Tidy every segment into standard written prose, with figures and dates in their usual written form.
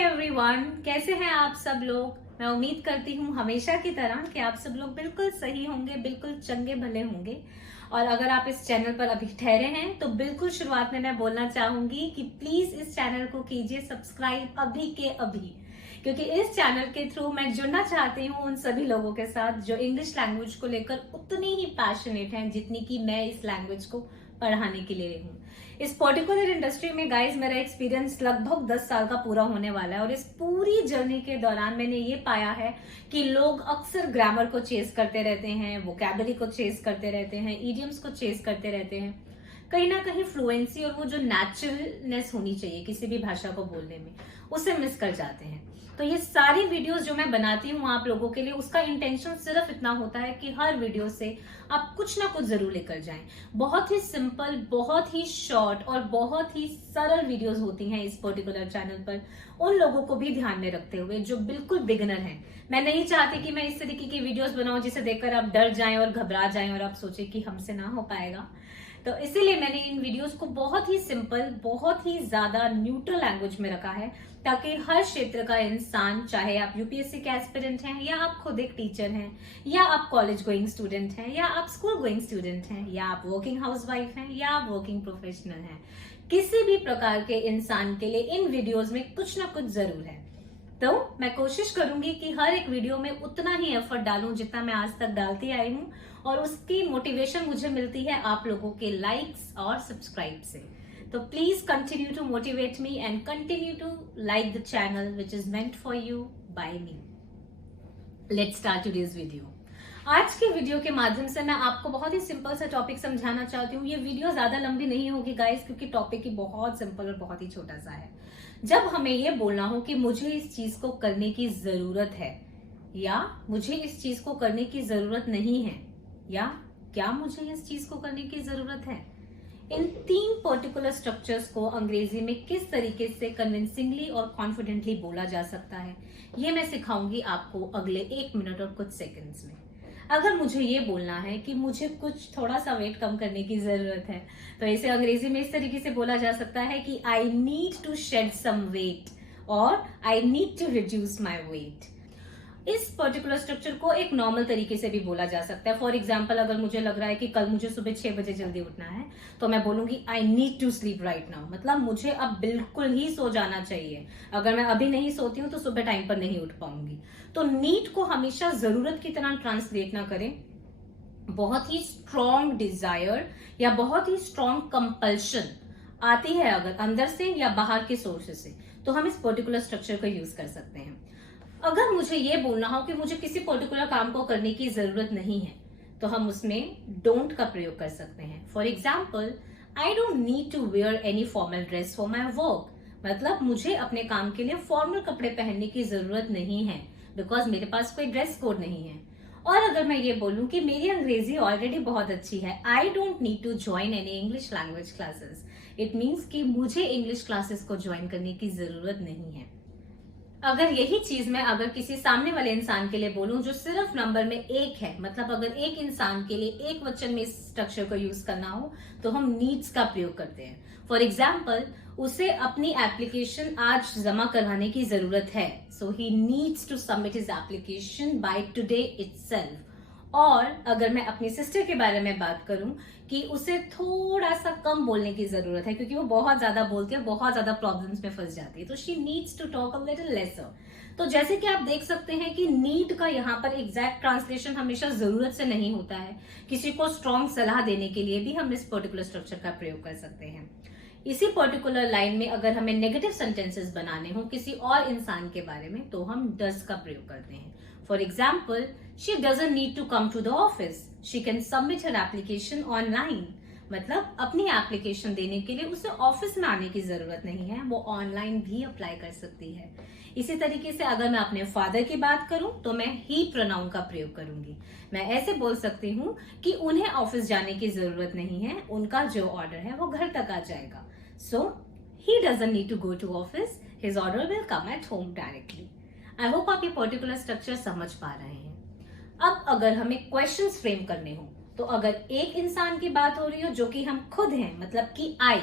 Everyone, कैसे हैं आप सब लोग। मैं उम्मीद करती हूँ हमेशा की तरह कि आप सब लोग बिल्कुल सही होंगे, बिल्कुल चंगे भले होंगे। और अगर आप इस चैनल पर अभी ठहरे हैं तो बिल्कुल शुरुआत में मैं बोलना चाहूंगी कि प्लीज इस चैनल को कीजिए सब्सक्राइब अभी के अभी, क्योंकि इस चैनल के थ्रू मैं जुड़ना चाहती हूँ उन सभी लोगों के साथ जो इंग्लिश लैंग्वेज को लेकर उतनी ही पैशनेट हैं जितनी कि मैं इस लैंग्वेज को पढ़ाने के लिए हूँ। इस पर्टिकुलर इंडस्ट्री में गाइस मेरा एक्सपीरियंस लगभग 10 साल का पूरा होने वाला है और इस पूरी जर्नी के दौरान मैंने ये पाया है कि लोग अक्सर ग्रामर को चेस करते रहते हैं, वोकैबुलरी को चेस करते रहते हैं, इडियम्स को चेस करते रहते हैं। कहीं ना कहीं फ्लुएंसी और वो जो नेचुरलनेस होनी चाहिए किसी भी भाषा को बोलने में, उसे मिस कर जाते हैं। तो ये सारी वीडियोस जो मैं बनाती हूँ आप लोगों के लिए, उसका इंटेंशन सिर्फ इतना होता है कि हर वीडियो से आप कुछ ना कुछ जरूर लेकर जाएं। बहुत ही सिंपल, बहुत ही शॉर्ट और बहुत ही सरल वीडियोस होती हैं इस पर्टिकुलर चैनल पर, उन लोगों को भी ध्यान में रखते हुए जो बिल्कुल बिगिनर हैं। मैं नहीं चाहती कि मैं इस तरीके की वीडियोस बनाऊं जिसे देखकर आप डर जाएं और घबरा जाएं और आप सोचें कि हमसे ना हो पाएगा। तो इसीलिए मैंने इन वीडियोस को बहुत ही सिंपल, बहुत ही ज्यादा न्यूट्रल लैंग्वेज में रखा है, ताकि हर क्षेत्र का इंसान, चाहे आप यूपीएससी के एस्पिरेंट हैं या आप खुद एक टीचर हैं या आप कॉलेज गोइंग स्टूडेंट हैं या आप स्कूल गोइंग स्टूडेंट हैं या आप वर्किंग हाउसवाइफ हैं या आप वर्किंग प्रोफेशनल हैं, किसी भी प्रकार के इंसान के लिए इन वीडियोस में कुछ ना कुछ जरूर है। तो मैं कोशिश करूंगी कि हर एक वीडियो में उतना ही एफर्ट डालूं जितना मैं आज तक डालती आई हूं, और उसकी मोटिवेशन मुझे मिलती है आप लोगों के लाइक्स और सब्सक्राइब से। तो please continue to motivate me and continue to like the channel which is meant for you by me. Let's start today's video. आज के वीडियो के माध्यम से मैं आपको बहुत ही सिंपल सा टॉपिक समझाना चाहती हूँ। ये वीडियो ज्यादा लंबी नहीं होगी गाइस, क्योंकि टॉपिक ही बहुत सिंपल और बहुत ही छोटा सा है। जब हमें ये बोलना हो कि मुझे इस चीज को करने की जरूरत है या मुझे इस चीज को करने की जरूरत नहीं है, या क्या मुझे इस चीज को करने की जरूरत है, इन तीन पर्टिकुलर स्ट्रक्चर्स को अंग्रेजी में किस तरीके से कन्विंसिंगली और कॉन्फिडेंटली बोला जा सकता है, ये मैं सिखाऊंगी आपको अगले 1 मिनट और कुछ सेकंड्स में। अगर मुझे ये बोलना है कि मुझे कुछ थोड़ा सा वेट कम करने की जरूरत है, तो इसे अंग्रेजी में इस तरीके से बोला जा सकता है कि I need to shed some weight और I need to reduce my weight. इस पर्टिकुलर स्ट्रक्चर को एक नॉर्मल तरीके से भी बोला जा सकता है। फॉर एग्जाम्पल, अगर मुझे लग रहा है कि कल मुझे सुबह 6 बजे जल्दी उठना है, तो मैं बोलूंगी I need to sleep right now, मतलब मुझे अब बिल्कुल ही सो जाना चाहिए। अगर मैं अभी नहीं सोती हूँ तो सुबह टाइम पर नहीं उठ पाऊंगी। तो नीड को हमेशा जरूरत की तरह ट्रांसलेट ना करें। बहुत ही स्ट्रॉन्ग डिजायर या बहुत ही स्ट्रॉन्ग कंपल्शन आती है अगर अंदर से या बाहर के सोर्सेस से, तो हम इस पर्टिकुलर स्ट्रक्चर का यूज कर सकते हैं। अगर मुझे ये बोलना हो कि मुझे किसी पर्टिकुलर काम को करने की जरूरत नहीं है, तो हम उसमें डोंट का प्रयोग कर सकते हैं। For example, I don't need to wear any formal dress for my work, मतलब मुझे अपने काम के लिए फॉर्मल कपड़े पहनने की जरूरत नहीं है, बिकॉज मेरे पास कोई ड्रेस कोड नहीं है। और अगर मैं ये बोलूं कि मेरी अंग्रेजी ऑलरेडी बहुत अच्छी है, I don't need to join any English language classes, it means कि मुझे इंग्लिश क्लासेस को ज्वाइन करने की जरूरत नहीं है। अगर यही चीज मैं अगर किसी सामने वाले इंसान के लिए बोलूं जो सिर्फ नंबर में 1 है, मतलब अगर एक इंसान के लिए एक वचन में इस स्ट्रक्चर को यूज करना हो, तो हम नीड्स का प्रयोग करते हैं। फॉर एग्जाम्पल, उसे अपनी एप्लीकेशन आज जमा कराने की जरूरत है, so he needs to submit his application by today itself. और अगर मैं अपनी सिस्टर के बारे में बात करूं कि उसे थोड़ा सा कम बोलने की जरूरत है क्योंकि वो बहुत ज्यादा बोलती है, बहुत ज्यादा प्रॉब्लम्स में फंस जाती है, तो she needs to talk a little lesser. तो जैसे कि आप देख सकते हैं कि नीड का यहाँ पर एग्जैक्ट ट्रांसलेशन हमेशा जरूरत से नहीं होता है। किसी को स्ट्रॉन्ग सलाह देने के लिए भी हम इस पर्टिकुलर स्ट्रक्चर का प्रयोग कर सकते हैं। इसी पर्टिकुलर लाइन में अगर हमें नेगेटिव सेंटेंसेस बनाने हो किसी और इंसान के बारे में, तो हम डज का प्रयोग करते हैं। For example, she doesn't need to come to the office, she can submit her application online, मतलब अपनी एप्लीकेशन देने के लिए उसे ऑफिस में आने की जरूरत नहीं है, वो ऑनलाइन भी अप्लाई कर सकती है। इसी तरीके से अगर मैं अपने फादर की बात करूं तो मैं ही प्रोनाउन का प्रयोग करूंगी। मैं ऐसे बोल सकती हूँ कि उन्हें ऑफिस जाने की जरूरत नहीं है, उनका जो ऑर्डर है वो घर तक आ जाएगा। So he doesn't need to go to office, his order will come at home directly. I hope आप ये पर्टिकुलर स्ट्रक्चर समझ पा रहे हैं। अब अगर हमें क्वेश्चंस फ्रेम करने हो, तो अगर एक इंसान की बात हो रही हो जो कि हम खुद हैं, मतलब कि आई,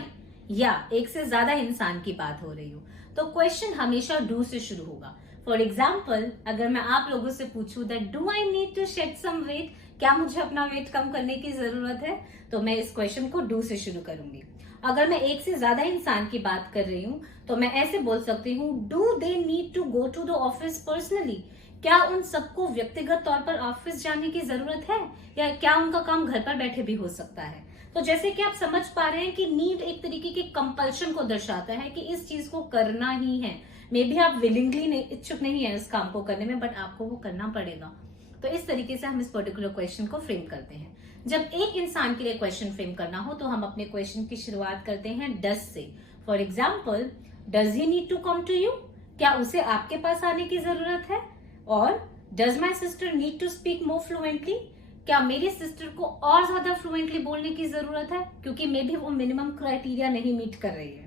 या एक से ज्यादा इंसान की बात हो रही हो, तो क्वेश्चन हमेशा डू से शुरू होगा। फॉर एग्जाम्पल, अगर मैं आप लोगों से पूछूं that do I need to shed some weight, क्या मुझे अपना वेट कम करने की जरूरत है, तो मैं इस क्वेश्चन को डू से शुरू करूंगी। अगर मैं एक से ज्यादा इंसान की बात कर रही हूँ तो मैं ऐसे बोल सकती हूँ, do they need to go to the office personally, क्या उन सबको व्यक्तिगत तौर पर ऑफिस जाने की जरूरत है, या क्या उनका काम घर पर बैठे भी हो सकता है। तो जैसे कि आप समझ पा रहे हैं कि नीड एक तरीके के कंपल्शन को दर्शाता है कि इस चीज को करना ही है। मे बी आप विलिंगली नहीं, इच्छुक नहीं है इस काम को करने में, बट आपको वो करना पड़ेगा। तो इस तरीके से हम इस पर्टिकुलर क्वेश्चन को फ्रेम करते हैं। जब एक इंसान के लिए क्वेश्चन फ्रेम करना हो तो हम अपने क्वेश्चन की शुरुआत करते हैं डज से। For example, does he need to come to you, क्या उसे आपके पास आने की जरूरत है। और does my sister need to speak more fluently, क्या मेरी सिस्टर को और ज्यादा फ्लुएंटली बोलने की जरूरत है, क्योंकि मे भी वो मिनिमम क्राइटेरिया नहीं मीट कर रही है।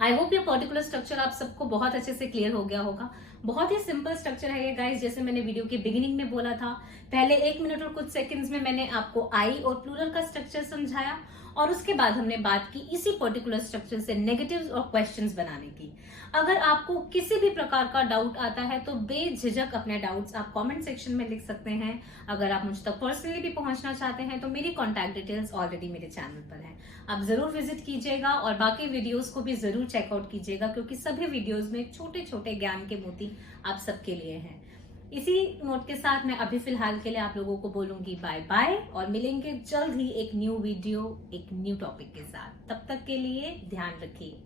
आई होप ये पर्टिकुलर स्ट्रक्चर आप सबको बहुत अच्छे से क्लियर हो गया होगा। बहुत ही सिंपल स्ट्रक्चर है ये गाइस, जैसे मैंने वीडियो के बिगिनिंग में बोला था। पहले 1 मिनट और कुछ सेकंड्स में मैंने आपको आई और प्लूरल का स्ट्रक्चर समझाया, और उसके बाद हमने बात की इसी पर्टिकुलर स्ट्रक्चर से नेगेटिव्स और क्वेश्चंस बनाने की। अगर आपको किसी भी प्रकार का डाउट आता है तो बेझिझक अपने डाउट्स आप कमेंट सेक्शन में लिख सकते हैं। अगर आप मुझ तक पर्सनली भी पहुंचना चाहते हैं तो मेरी कॉन्टैक्ट डिटेल्स ऑलरेडी मेरे चैनल पर है, आप जरूर विजिट कीजिएगा और बाकी वीडियोस को भी जरूर चेकआउट कीजिएगा, क्योंकि सभी वीडियोस में छोटे छोटे ज्ञान के मोती आप सबके लिए हैं। इसी नोट के साथ मैं अभी फिलहाल के लिए आप लोगों को बोलूंगी बाय बाय, और मिलेंगे जल्द ही एक न्यू वीडियो एक न्यू टॉपिक के साथ। तब तक के लिए ध्यान रखिए।